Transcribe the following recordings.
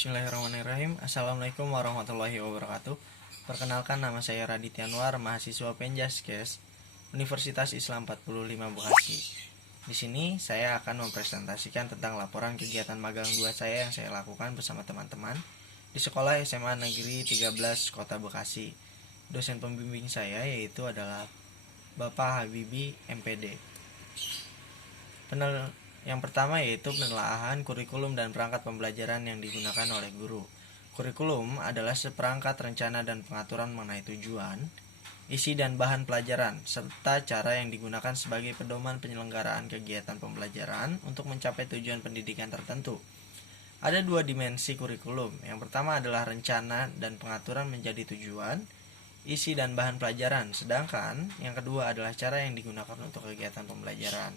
Bismillahirrahmanirrahim. Assalamualaikum warahmatullahi wabarakatuh. Perkenalkan, nama saya Raditya Anwar, mahasiswa Penjaskes Universitas Islam 45 Bekasi. Di sini saya akan mempresentasikan tentang laporan kegiatan magang 2 saya yang saya lakukan bersama teman-teman di Sekolah SMA Negeri 13 Kota Bekasi. Dosen pembimbing saya yaitu adalah Bapak Habibi MPD. Yang pertama yaitu penelaahan kurikulum dan perangkat pembelajaran yang digunakan oleh guru. Kurikulum adalah seperangkat rencana dan pengaturan mengenai tujuan, isi dan bahan pelajaran, serta cara yang digunakan sebagai pedoman penyelenggaraan kegiatan pembelajaran untuk mencapai tujuan pendidikan tertentu. Ada 2 dimensi kurikulum. Yang pertama adalah rencana dan pengaturan menjadi tujuan, isi dan bahan pelajaran, sedangkan yang kedua adalah cara yang digunakan untuk kegiatan pembelajaran.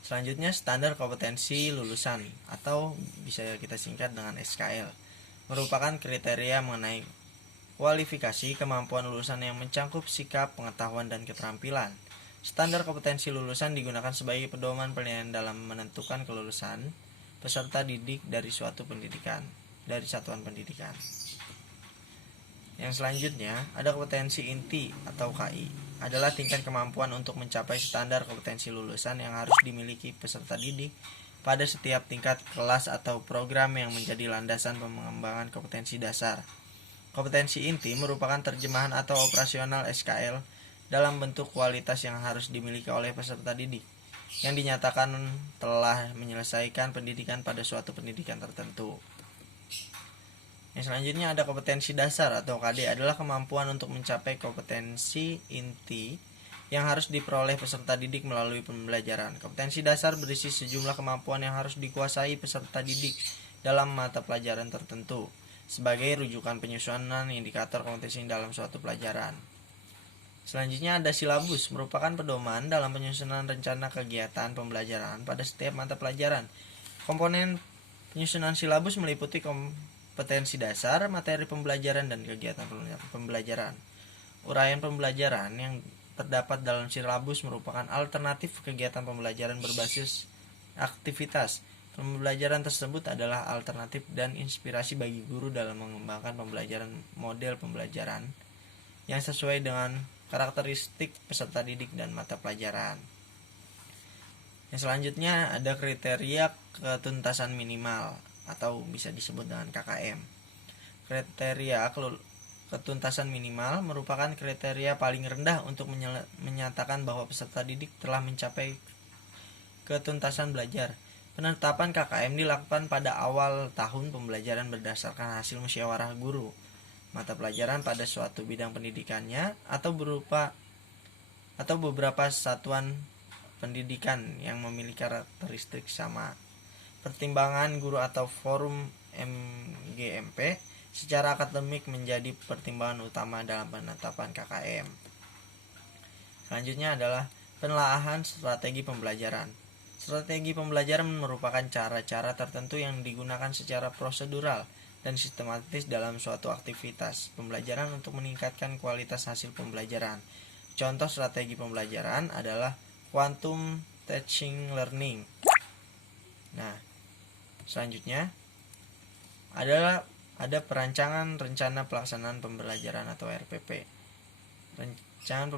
Selanjutnya, standar kompetensi lulusan atau bisa kita singkat dengan SKL merupakan kriteria mengenai kualifikasi kemampuan lulusan yang mencakup sikap, pengetahuan, dan keterampilan. Standar kompetensi lulusan digunakan sebagai pedoman penilaian dalam menentukan kelulusan peserta didik dari satuan pendidikan. Yang selanjutnya, ada kompetensi inti atau KI, adalah tingkat kemampuan untuk mencapai standar kompetensi lulusan yang harus dimiliki peserta didik pada setiap tingkat kelas atau program yang menjadi landasan pengembangan kompetensi dasar. Kompetensi inti merupakan terjemahan atau operasional SKL dalam bentuk kualitas yang harus dimiliki oleh peserta didik yang dinyatakan telah menyelesaikan pendidikan pada suatu pendidikan tertentu. Yang selanjutnya ada kompetensi dasar atau KD, adalah kemampuan untuk mencapai kompetensi inti yang harus diperoleh peserta didik melalui pembelajaran. Kompetensi dasar berisi sejumlah kemampuan yang harus dikuasai peserta didik dalam mata pelajaran tertentu sebagai rujukan penyusunan indikator kompetensi dalam suatu pelajaran. Selanjutnya ada silabus, merupakan pedoman dalam penyusunan rencana kegiatan pembelajaran pada setiap mata pelajaran. Komponen penyusunan silabus meliputi kompetensi dasar, materi pembelajaran, dan kegiatan pembelajaran. Uraian pembelajaran yang terdapat dalam silabus merupakan alternatif kegiatan pembelajaran berbasis aktivitas. Pembelajaran tersebut adalah alternatif dan inspirasi bagi guru dalam mengembangkan pembelajaran model pembelajaran yang sesuai dengan karakteristik peserta didik dan mata pelajaran. Yang selanjutnya ada kriteria ketuntasan minimal atau bisa disebut dengan KKM. Kriteria ketuntasan minimal merupakan kriteria paling rendah untuk menyatakan bahwa peserta didik telah mencapai ketuntasan belajar. Penetapan KKM dilakukan pada awal tahun pembelajaran berdasarkan hasil musyawarah guru mata pelajaran pada suatu bidang pendidikannya atau beberapa satuan pendidikan yang memiliki karakteristik sama. Pertimbangan guru atau forum MGMP secara akademik menjadi pertimbangan utama dalam penetapan KKM. Selanjutnya adalah penelaahan strategi pembelajaran. Strategi pembelajaran merupakan cara-cara tertentu yang digunakan secara prosedural dan sistematis dalam suatu aktivitas pembelajaran untuk meningkatkan kualitas hasil pembelajaran. Contoh strategi pembelajaran adalah quantum teaching learning. Nah, selanjutnya ada perancangan rencana pelaksanaan pembelajaran atau RPP. Rancangan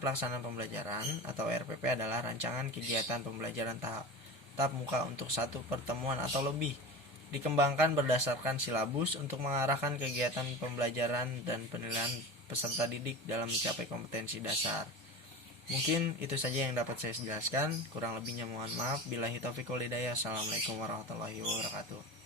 pelaksanaan pembelajaran atau RPP adalah rancangan kegiatan pembelajaran tatap muka untuk satu pertemuan atau lebih. Dikembangkan berdasarkan silabus untuk mengarahkan kegiatan pembelajaran dan penilaian peserta didik dalam mencapai kompetensi dasar. Mungkin itu saja yang dapat saya jelaskan. Kurang lebihnya mohon maaf. Billahi taufiq wal hidayah. Assalamualaikum warahmatullahi wabarakatuh.